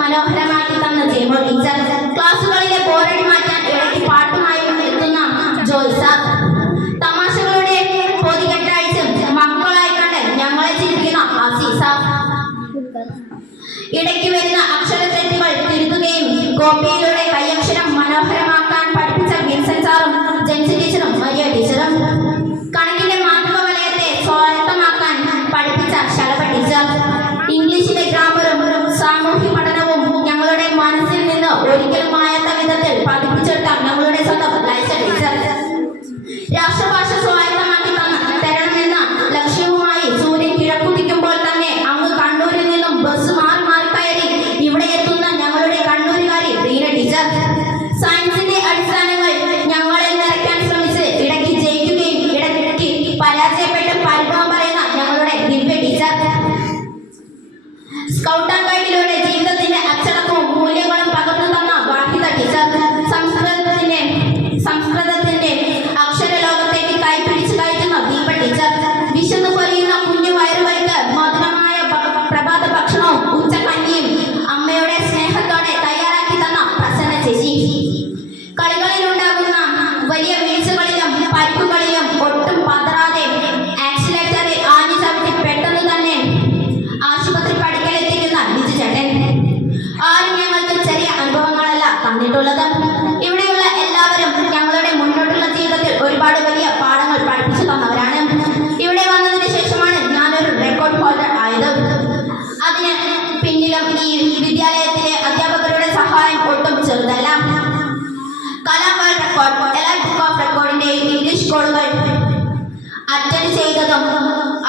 മനോഹരമാക്കി തന്ന ജയമോൾ ടീച്ചർ, ക്ലാസ്സുകളിലെ ബോറടി മാറ്റാൻ ഇടയ്ക്ക് പാട്ടുമായി എത്തുന്ന ജോയ് സാർ, തമാശകളുടെ പൊതികെട്ടഴിച്ചും മക്കളായി കണ്ട് ഞങ്ങളെ ചിരിക്കുന്ന ആസീസ, ഇടയ്ക്ക് വരുന്ന അക്ഷരത്തെറ്റുകൾ തിരുത്തുകയും കോപ്പിയിലൂടെ കൈയക്ഷരം മനോഹരമാക്കാൻ പഠിപ്പിച്ച വിൻസെന്റ് സാറും ജെൻസി ടീച്ചറും മരിയ ടീച്ചറും, കണക്കിന്റെ മാതൃക വലയത്തെ സ്വായത്തമാക്കാൻ പഠിപ്പിച്ച ശലഭ ടീച്ചർ, ഇംഗ്ലീഷിലെ ഗ്രാമറും സാമൂഹ്യ പഠനവും ഞങ്ങളുടെ മനസ്സിൽ നിന്ന് ഒരിക്കലും മായാത്ത വിധത്തിൽ പതിപ്പിച്ചെടുത്ത ഞങ്ങളുടെ സ്വന്തം ലൈസ ടീച്ചർ, രാഷ്ട്രഭാഷ സ്വായത്തമാക്കി തരണമെന്ന ലക്ഷ്യവുമായി സൂര്യൻ കിഴക്കുതിക്കുമ്പോൾ തന്നെ അങ്ങ് കണ്ണൂരിൽ നിന്നും ബസ് മാറി മാറി കയറി ഇവിടെ എത്തുന്ന ഞങ്ങളുടെ കണ്ണൂരുകാരി റീന ടീച്ചർ, സയൻസിന്റെ അടിസ്ഥാനങ്ങൾ ഞങ്ങളിൽ നിറയ്ക്കാൻ ശ്രമിച്ച് ഇടയ്ക്ക് ജയിക്കുകയും ഇടയ്ക്ക് പരാജയപ്പെട്ട് പരിഭവം പറയുന്ന ഞങ്ങളുടെ ദിവ്യ ടീച്ചർ, സ്കൗട്ട് ആൻഡ് ഗൈഡിലൂടെ ജീവിതത്തിന്റെ അച്ചടക്കവും മൂല്യങ്ങളും പകർന്നു തന്ന വാഹിദ ടീച്ചർ, സംസ്കൃതത്തിന്റെ അക്ഷരലോകത്തേക്ക് കൈപിടിച്ച് കയറ്റുന്ന ദീപ ടീച്ചർ, വിശന്നു പൊലിയുന്ന കുഞ്ഞു വയറുകൾക്ക് മധുരമായ പ്രഭാത ഭക്ഷണവും ഉച്ചക്കഞ്ഞിയും അമ്മയുടെ സ്നേഹത്തോടെ തയ്യാറാക്കി തന്ന പ്രസന്ന ചേച്ചി, കളികളിലുണ്ടാകുന്ന വലിയ വീഴ്ചകളിലും പരിക്കുകളിലും ഒട്ടും പതറാതെ ആക്സിലേറ്ററിൽ ആഞ്ഞു ചവിട്ടി പെട്ടെന്ന് തന്നെ ആശുപത്രി പടിക്കലെത്തിക്കുന്ന ബിജു ചേട്ടൻ, ആരും ഞങ്ങൾക്ക് ചെറിയ അനുഭവങ്ങളല്ല തന്നിട്ടുള്ളത്. ഇവിടെയുള്ള എല്ലാവരും ഞങ്ങളുടെ മുന്നോട്ടുള്ള ജീവിതത്തിൽ ഒരുപാട് വലിയ പാഠങ്ങൾ പഠിപ്പിച്ചു തന്നവരാണ്. ഇവിടെ വന്നതിന് ശേഷമാണ് ഞാനൊരു റെക്കോർഡ് ഹോൾഡർ ആയത്. അതിന് പിന്നിലും ഈ വിദ്യാലയത്തിലെ അധ്യാപകരുടെ സഹായം ഒട്ടും ചെറുതല്ല. Kala world record, elite book of റെക്കോർഡിന്റെയും ഇംഗ്ലീഷ് കോളുകൾ അറ്റൻഡ് ചെയ്തതും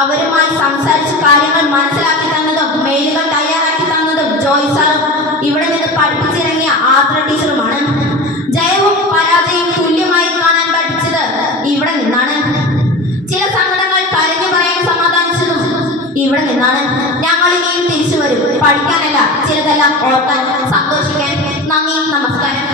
അവരുമായി സംസാരിച്ച് കാര്യങ്ങൾ മനസ്സിലാക്കി തന്നതും മെയിലുകൾ തയ്യാറാക്കി തന്നതും ജോയ് സാറും ഇവിടെ നിന്ന് പഠിപ്പിച്ചിറങ്ങിയ ആർദ്ര ടീച്ചറുമാണ്. ജയവും പരാജയവും തുല്യമായി കാണാൻ പഠിച്ചത് ഇവിടെ നിന്നാണ്. ചില സങ്കടങ്ങൾ കരഞ്ഞു പറയാൻ സമാധാനിച്ചതും ഇവിടെ നിന്നാണ്. ഞങ്ങൾ ഇനിയും തിരിച്ചു വരും, പഠിക്കാനല്ല ചിലതെല്ലാം ഓർക്കാൻ, സന്തോഷിക്കാൻ. നന്ദി, നമസ്കാരം.